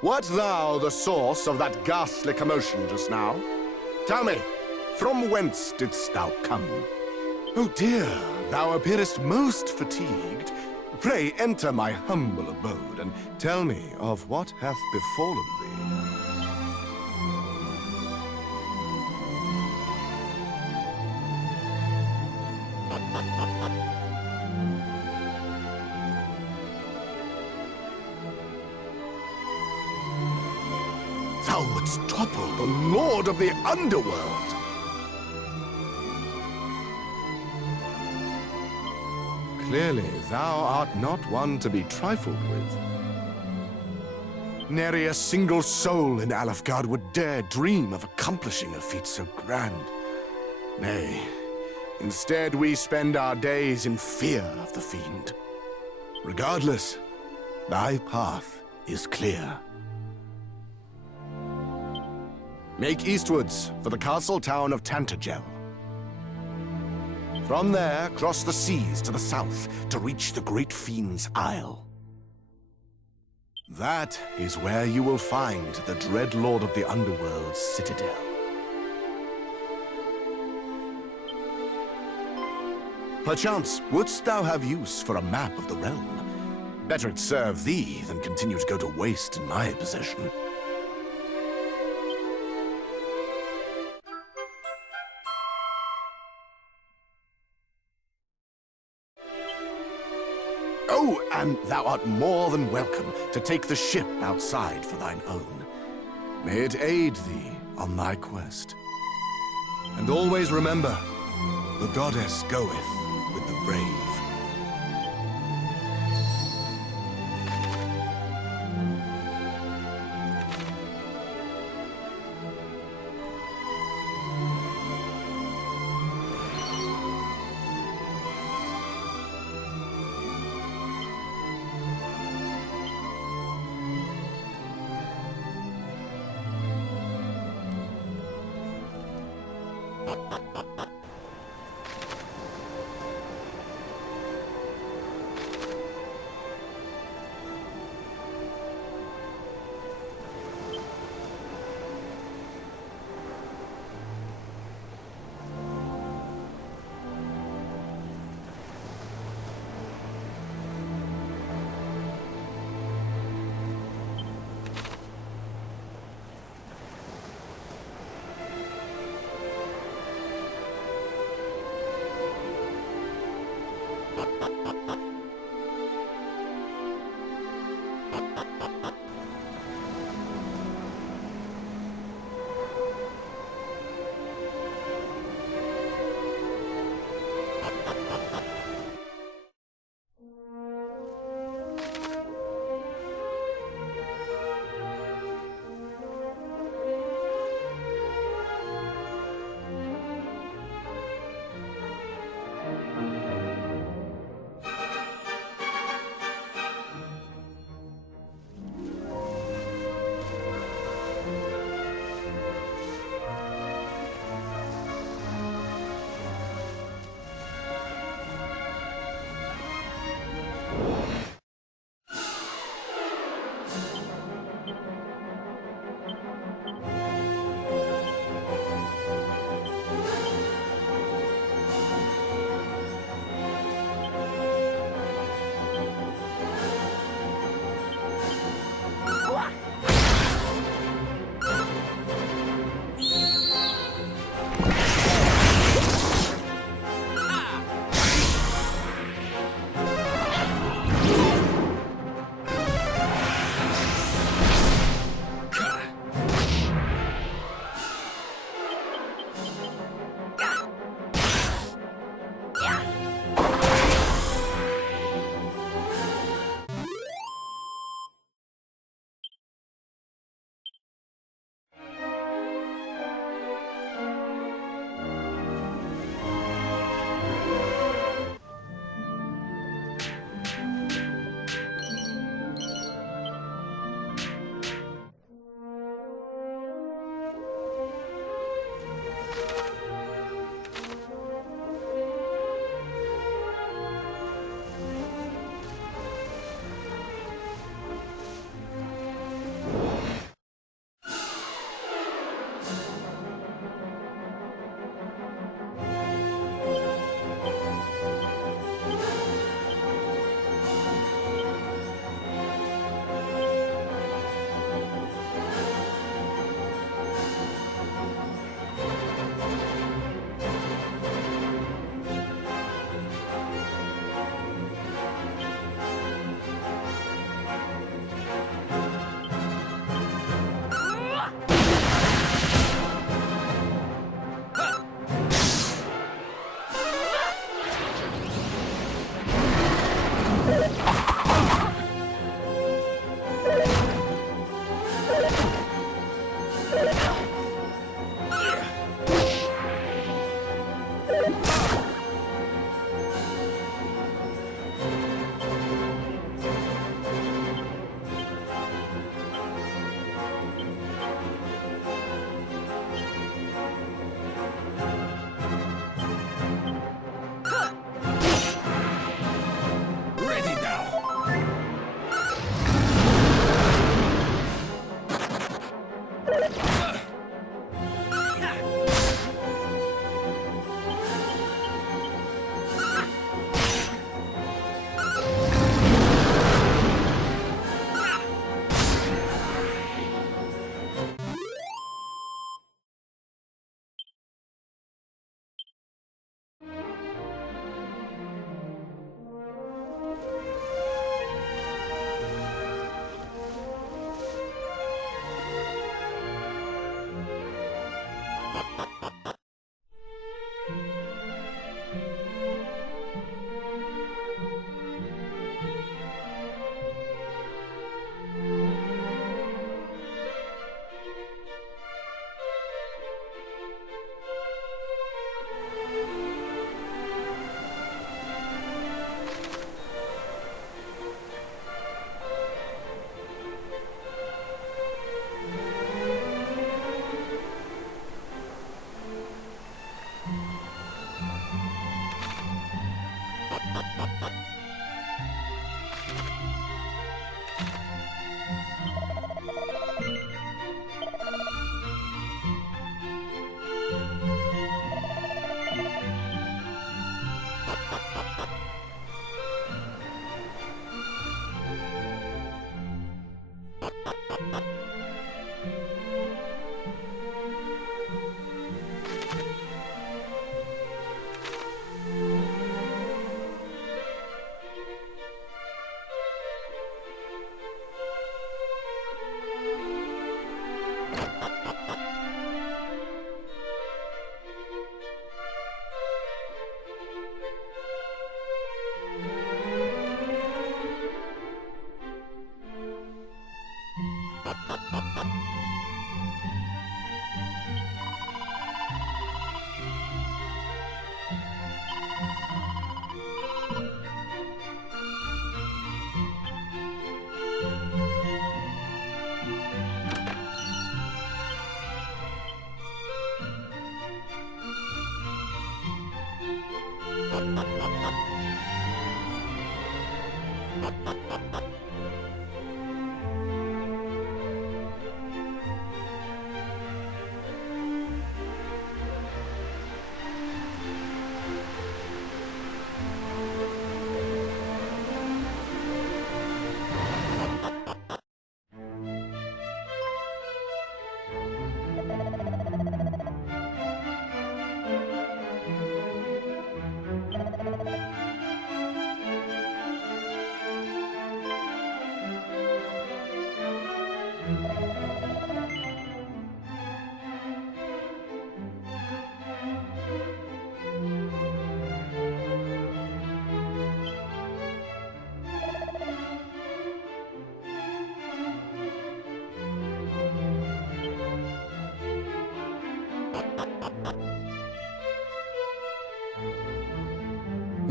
Wert thou the source of that ghastly commotion just now? Tell me, from whence didst thou come? Oh dear, thou appearest most fatigued. Pray enter my humble abode, and tell me of what hath befallen thee. Thou wouldst topple the Lord of the Underworld! Clearly, thou art not one to be trifled with. Nary a single soul in Alefgard would dare dream of accomplishing a feat so grand. Nay, instead we spend our days in fear of the fiend. Regardless, thy path is clear. Make eastwards for the castle town of Tantegel. From there, cross the seas to the south to reach the Great Fiend's Isle. That is where you will find the dread Lord of the Underworld's citadel. Perchance, wouldst thou have use for a map of the realm? Better it serve thee than continue to go to waste in my possession. Oh, and thou art more than welcome to take the ship outside for thine own. May it aid thee on thy quest. And always remember, the goddess goeth with the brave.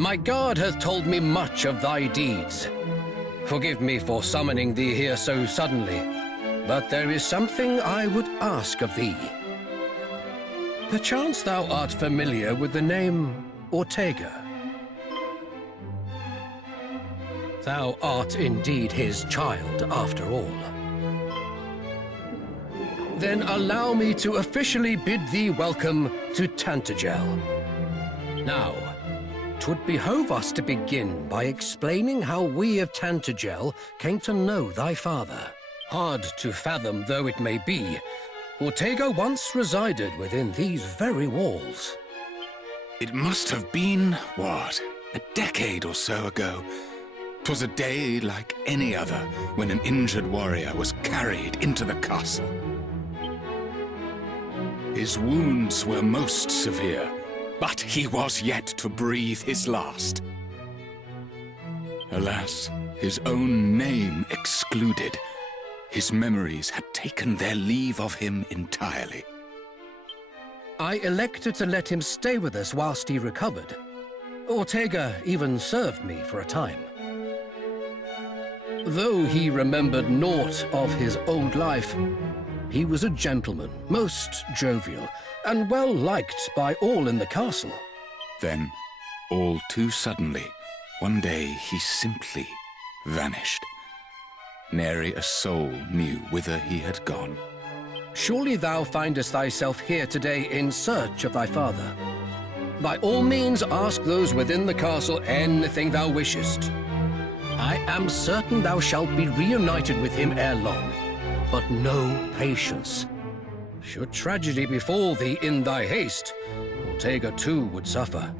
My guard hath told me much of thy deeds. Forgive me for summoning thee here so suddenly, but there is something I would ask of thee. Perchance thou art familiar with the name Ortega. Thou art indeed his child, after all. Then allow me to officially bid thee welcome to Tantegel. Now, 'twould behove us to begin by explaining how we of Tantegel came to know thy father. Hard to fathom though it may be, Ortega once resided within these very walls. It must have been, what, a decade or so ago. 'Twas a day like any other when an injured warrior was carried into the castle. His wounds were most severe, but he was yet to breathe his last. Alas, his own name excluded, his memories had taken their leave of him entirely. I elected to let him stay with us whilst he recovered. Ortega even served me for a time. Though he remembered naught of his old life, he was a gentleman, most jovial, and well liked by all in the castle. Then, all too suddenly, one day he simply vanished. Nary a soul knew whither he had gone. Surely thou findest thyself here today in search of thy father. By all means ask those within the castle anything thou wishest. I am certain thou shalt be reunited with him ere long, but know patience. Should tragedy befall thee in thy haste, Ortega too would suffer.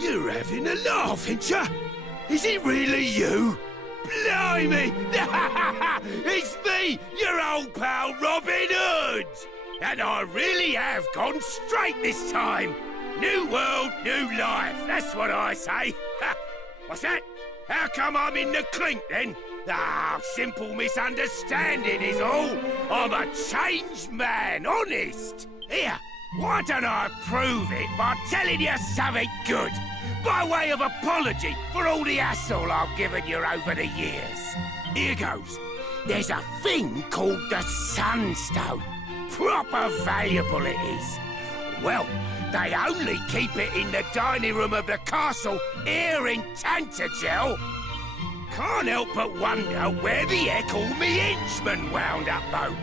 You're having a laugh, ain't ya? Is it really you? Blimey! It's me, your old pal Robin Hood! And I really have gone straight this time. New world, new life, that's what I say. What's that? How come I'm in the clink then? Ah, simple misunderstanding is all. I'm a changed man, honest. Here, why don't I prove it by telling you something good? By way of apology for all the hassle I've given you over the years. Here goes. There's a thing called the Sunstone. Proper valuable it is. Well, they only keep it in the dining room of the castle here in Tantegel. Can't help but wonder where the heck all me henchmen wound up, though.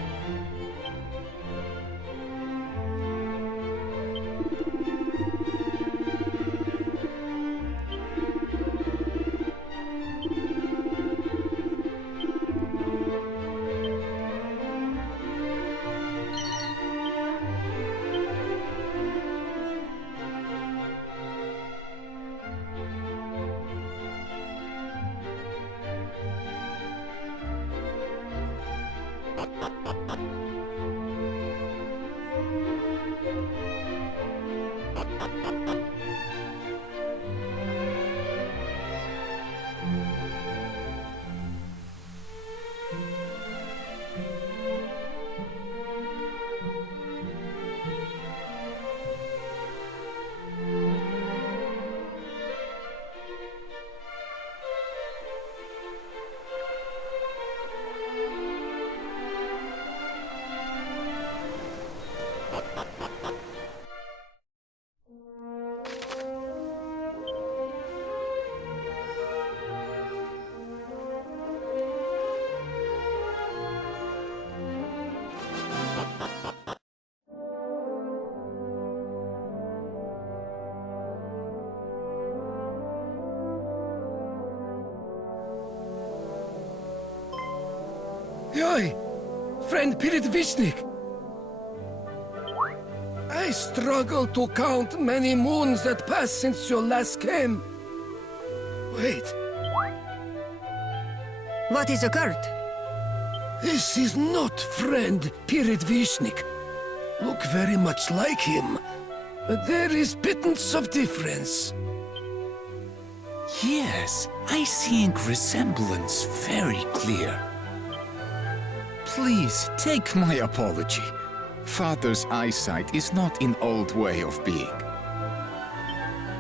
Yoi, friend Pirit Vishnik. I struggle to count many moons that passed since you last came. Wait, What is occurred? this is not friend Pirit Vishnik. Look very much like him, but there is pittance of difference. Yes, I think resemblance very clear. Please take my apology. Father's eyesight is not in old way of being.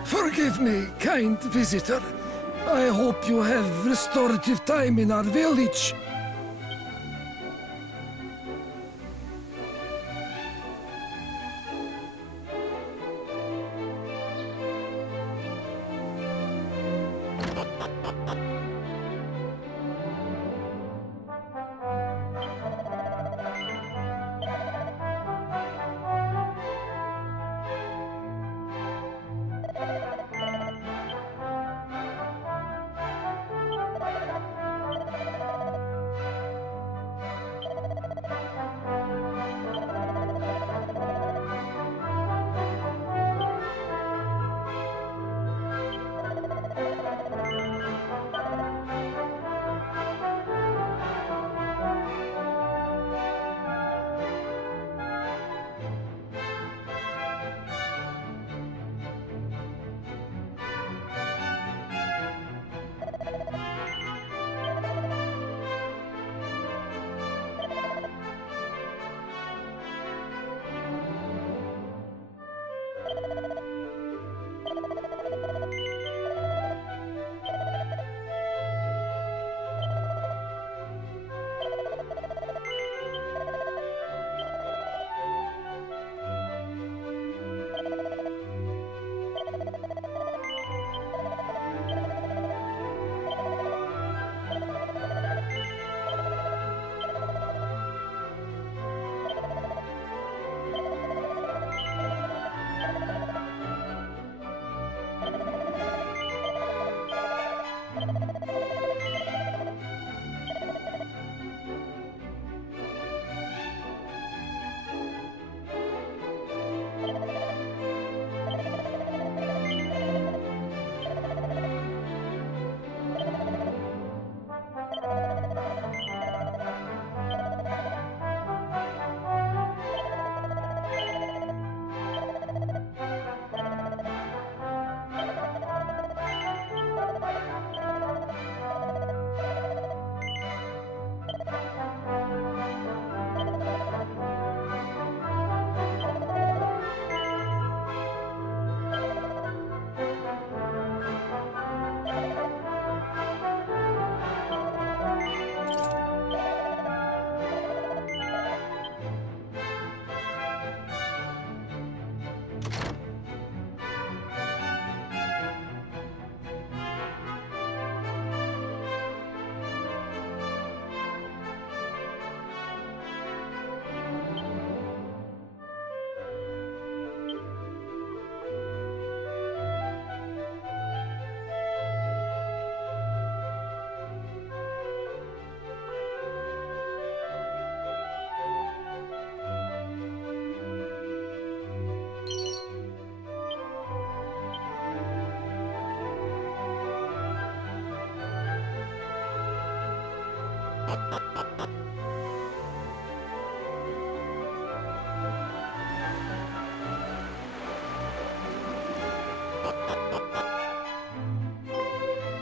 Forgive me, kind visitor. I hope you have restorative time in our village.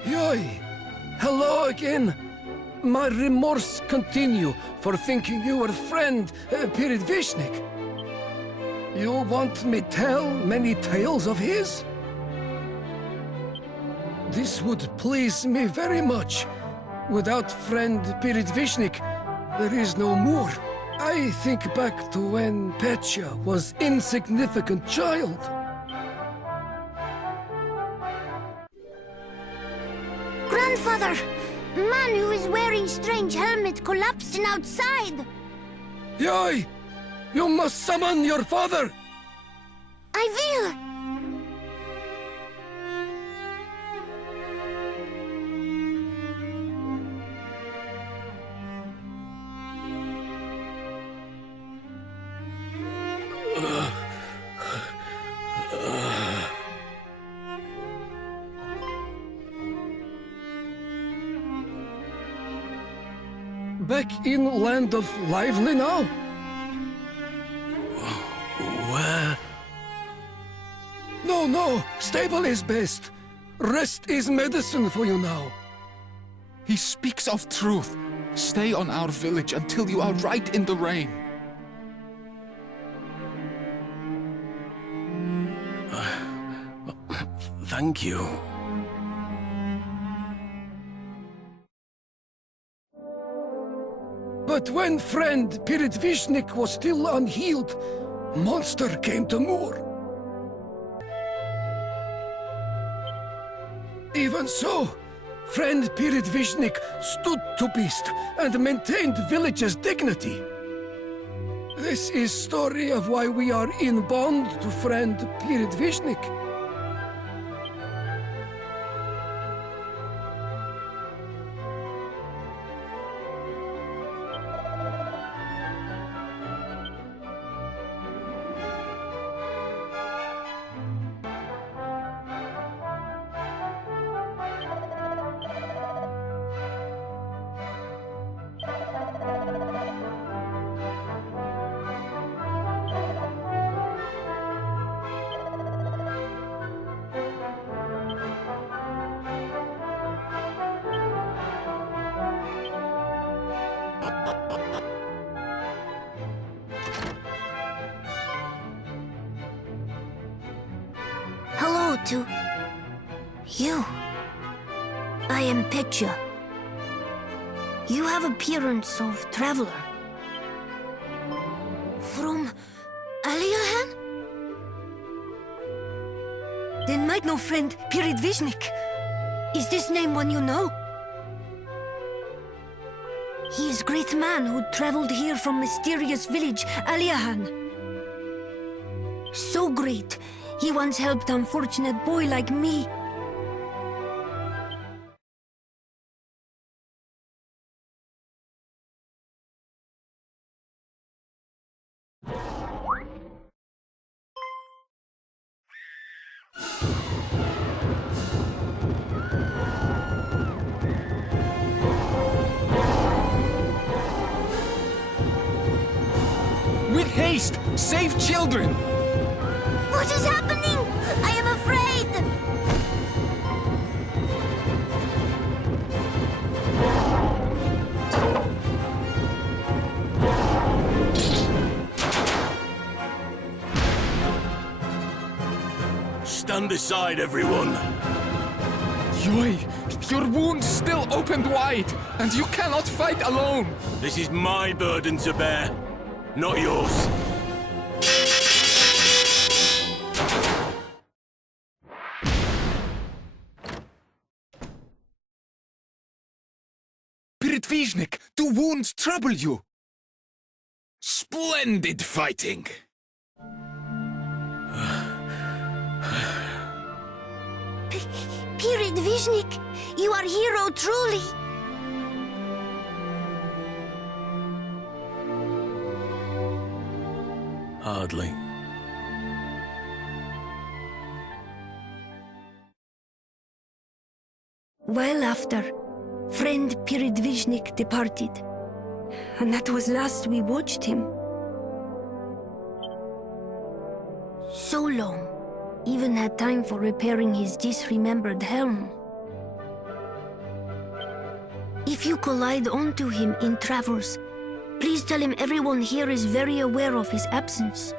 Yoi! Hello again. My remorse continue for thinking you were friend Pirit Vishnik. You want me tell many tales of his? This would please me very much. Without friend Pirit Vishnik, there is no more. I think back to when Petya was insignificant child. Grandfather! Man who is wearing strange helmet collapsing outside! Yoi! You must summon your father! I will! Back in Land of Lively now? Where? No, stable is best. Rest is medicine for you now. He speaks of truth. Stay on our village until you are right in the rain. Thank you. But when friend Piridvishnik was still unhealed, monster came to Moor. Even so, friend Piridvishnik stood to beast and maintained village's dignity. This is story of why we are in bond to friend Piridvishnik. Hello to you. I am Petya. You have appearance of traveler. From Aliahan? Then might know friend Piridvishnik. Is this name one you know? He is great man who traveled here from mysterious village Aliahan. So great, he once helped unfortunate boy like me. With haste! Save children! What is happening? I am afraid! Stand aside, everyone. Yoi! Your wounds still opened wide, and you cannot fight alone! This is my burden to bear, not yours. Piridvishnik, do wounds trouble you? Splendid fighting! Piridvishnik, you are hero truly. Hardly. While after, friend Piridvishnik departed. And that was last we watched him. So long. Even had time for repairing his disremembered helm. If you collide onto him in travels, please tell him everyone here is very aware of his absence.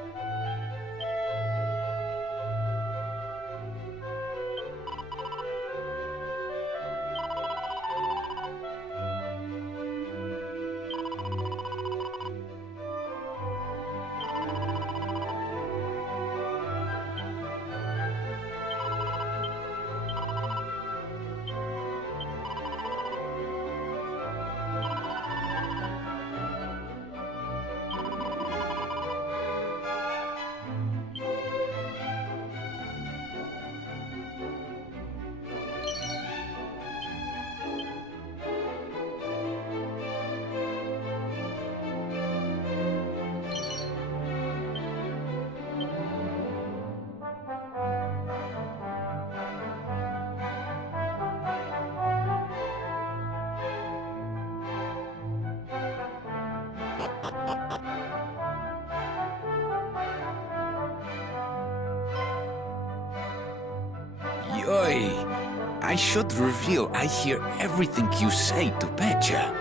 I should reveal I hear everything you say to Pecha.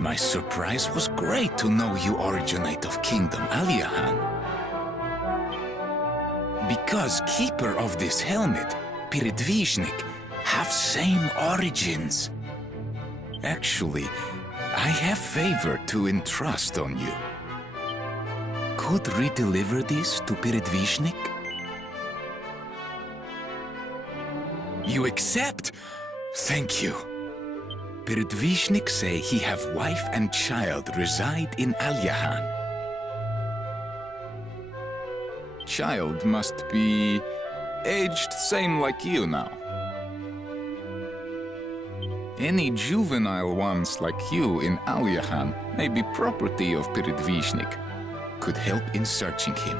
My surprise was great to know you originate of Kingdom Aliahan. Because keeper of this helmet, Piridvishnik, have same origins. Actually, I have favor to entrust on you. Could redeliver this to Piridvishnik? You accept? Thank you. Piridvishnik say he have wife and child reside in Aliahan. Child must be aged same like you now. Any juvenile ones like you in Aliahan may be property of Piridvishnik. Could help in searching him.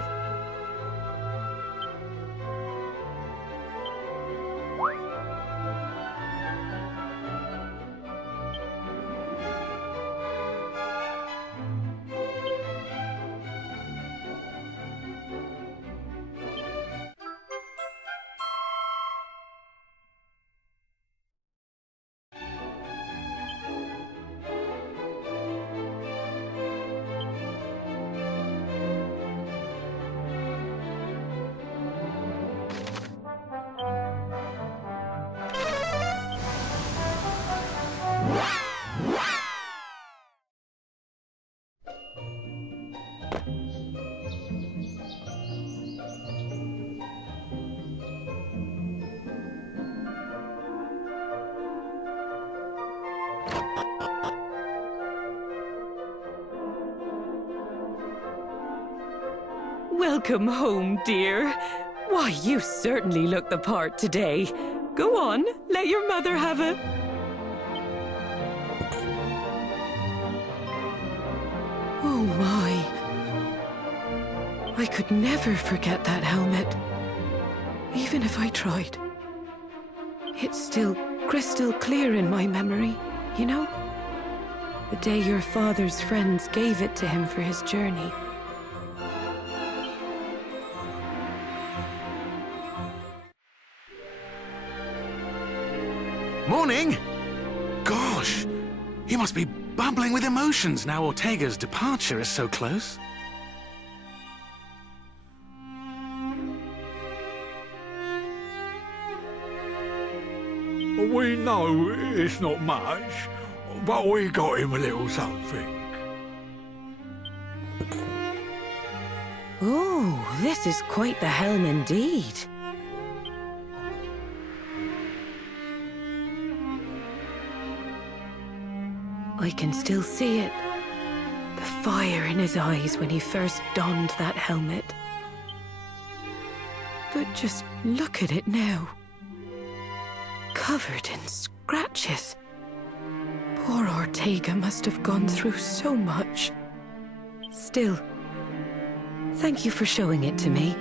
Welcome home, dear. Why, you certainly look the part today. Go on, let your mother have a... Oh my. I could never forget that helmet. Even if I tried. It's still crystal clear in my memory, you know? The day your father's friends gave it to him for his journey. Morning! Gosh, you must be bubbling with emotions now Ortega's departure is so close. We know it's not much, but we got him a little something. Oh, this is quite the helm indeed. I can still see it. The fire in his eyes when he first donned that helmet. But just look at it now. Covered in scratches. Poor Ortega must have gone through so much. Still, thank you for showing it to me.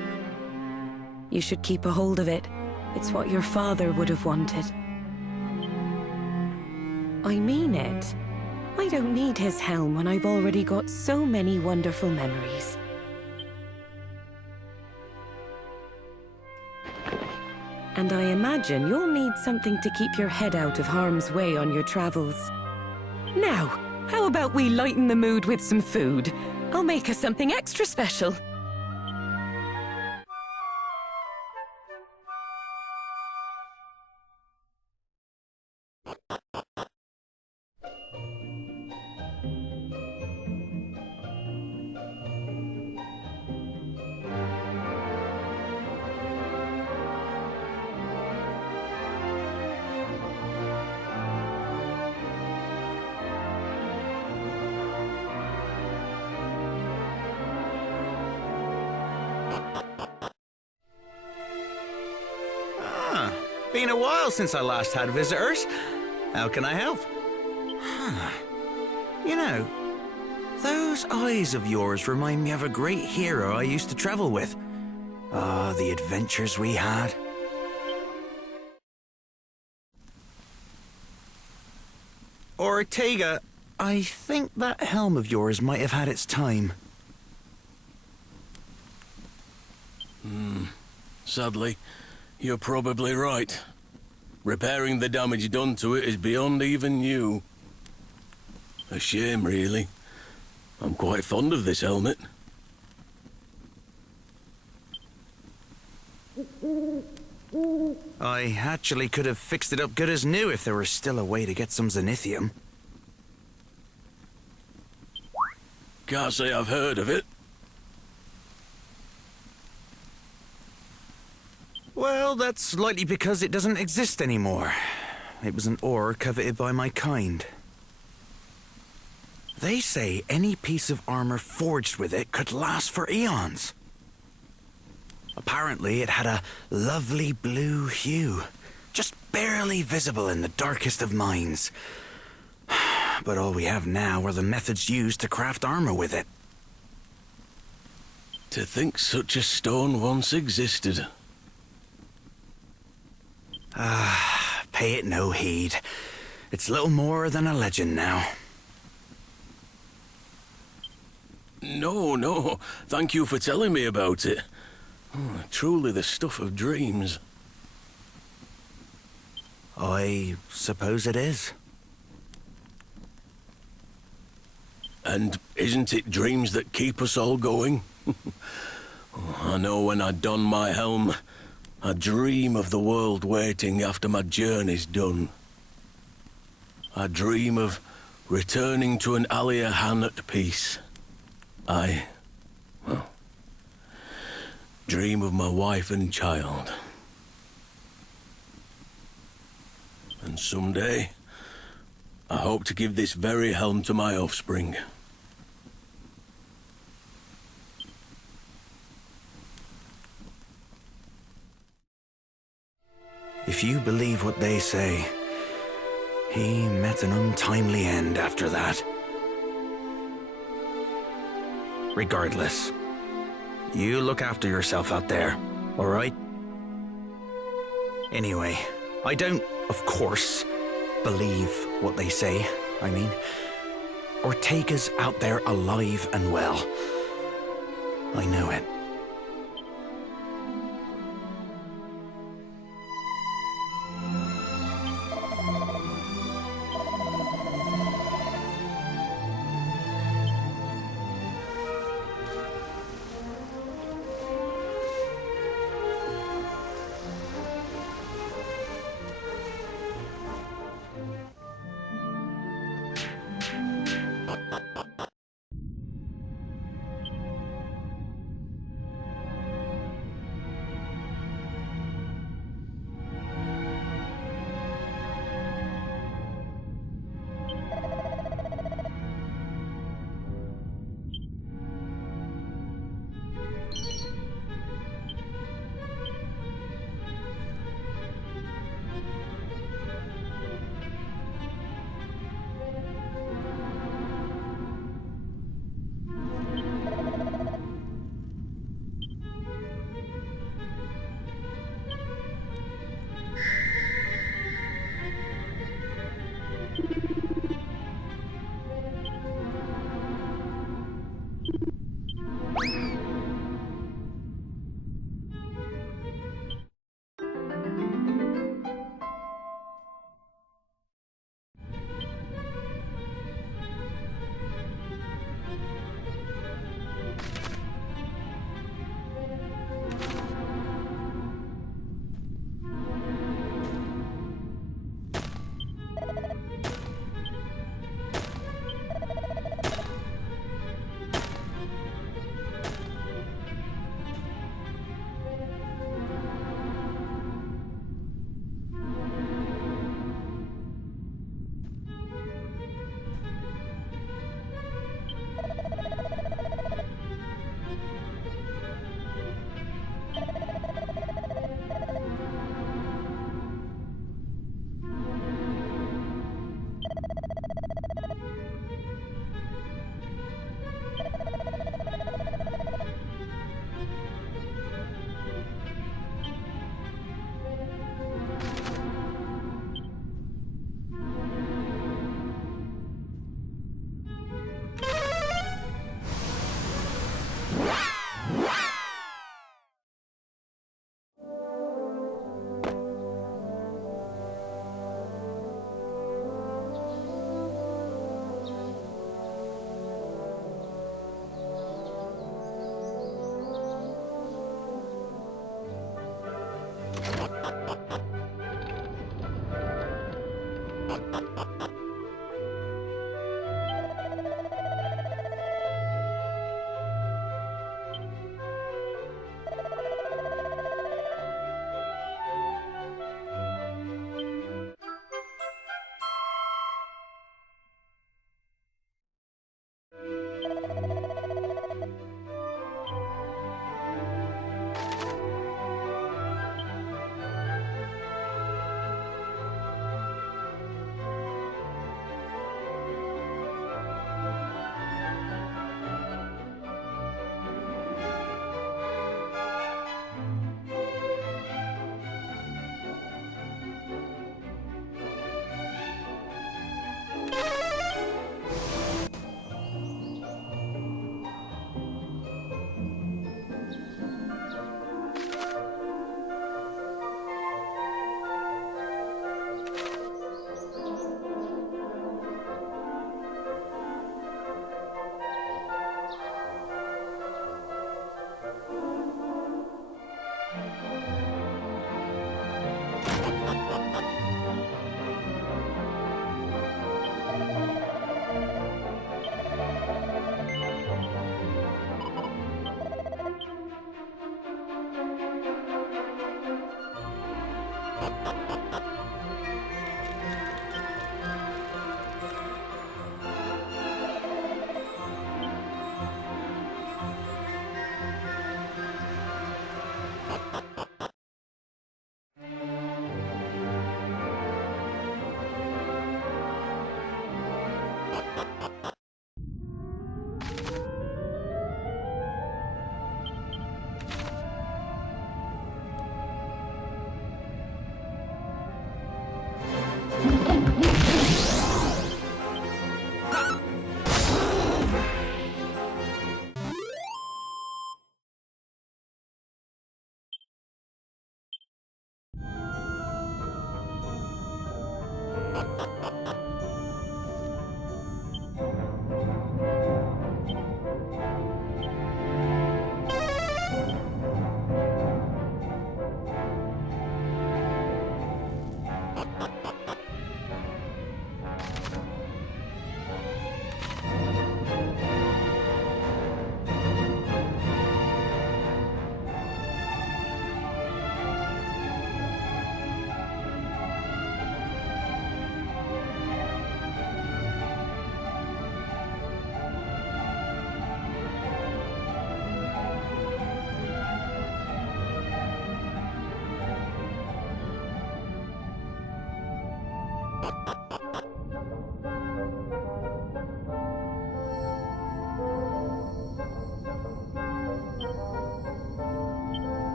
You should keep a hold of it. It's what your father would have wanted. I mean it. I don't need his helm when I've already got so many wonderful memories. And I imagine you'll need something to keep your head out of harm's way on your travels. Now, how about we lighten the mood with some food? I'll make us something extra special. Been a while since I last had visitors. How can I help? You know, those eyes of yours remind me of a great hero I used to travel with. Ah, the adventures we had. Ortega, I think that helm of yours might have had its time. Sadly, You're probably right. Repairing the damage done to it is beyond even you. A shame, really. I'm quite fond of this helmet. I actually could have fixed it up good as new if there was still a way to get some zenithium. Can't say I've heard of it. Well, that's likely because it doesn't exist anymore. It was an ore coveted by my kind. They say any piece of armor forged with it could last for eons. Apparently, it had a lovely blue hue, just barely visible in the darkest of mines. But all we have now are the methods used to craft armor with it. To think such a stone once existed. Pay it no heed. It's little more than a legend now. No. Thank you for telling me about it. Truly the stuff of dreams. I suppose it is. And isn't it dreams that keep us all going? I know when I don my helm, I dream of the world waiting after my journey's done. I dream of returning to an Aliahan at peace. Dream of my wife and child. And someday, I hope to give this very helm to my offspring. If you believe what they say, he met an untimely end after that. Regardless, you look after yourself out there, all right? Anyway, I don't, of course, believe what they say. I mean, Ortega's out there alive and well. I know it.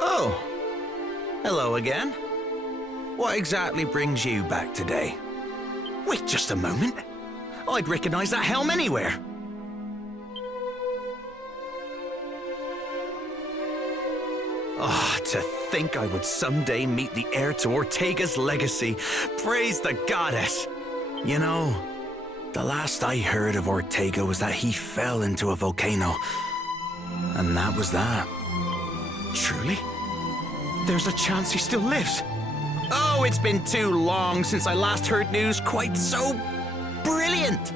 Oh, hello again. What exactly brings you back today? Wait just a moment. I'd recognize that helm anywhere. Oh, to think I would someday meet the heir to Ortega's legacy. Praise the goddess. You know, the last I heard of Ortega was that he fell into a volcano. And that was that. Truly? There's a chance he still lives. Oh, it's been too long since I last heard news quite so brilliant.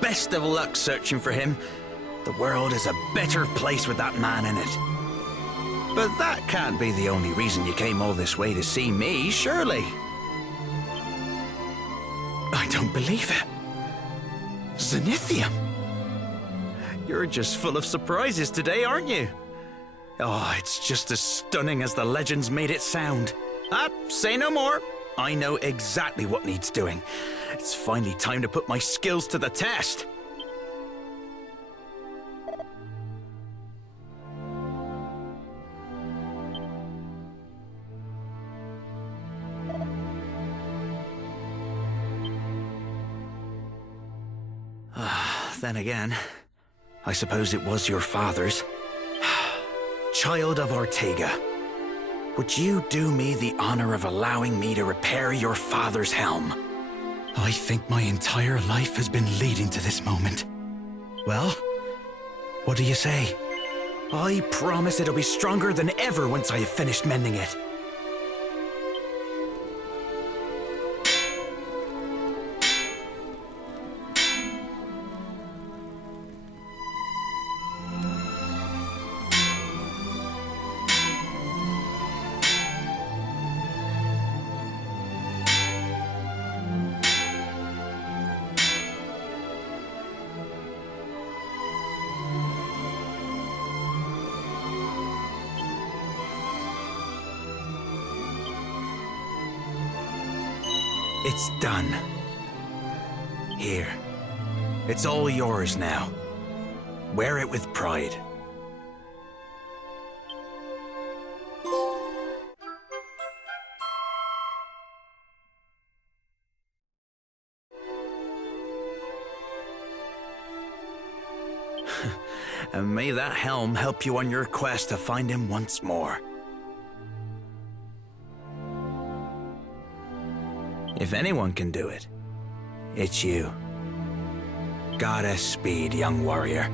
Best of luck searching for him. The world is a better place with that man in it. But that can't be the only reason you came all this way to see me, surely. I don't believe it. Zenithium. You're just full of surprises today, aren't you? Oh, it's just as stunning as the legends made it sound. Say no more. I know exactly what needs doing. It's finally time to put my skills to the test. then again, I suppose it was your father's. Child of Ortega, would you do me the honor of allowing me to repair your father's helm? I think my entire life has been leading to this moment. Well, what do you say? I promise it'll be stronger than ever once I have finished mending it. It's done. Here. It's all yours now. Wear it with pride. And may that helm help you on your quest to find him once more. If anyone can do it, it's you. Goddess speed, young warrior.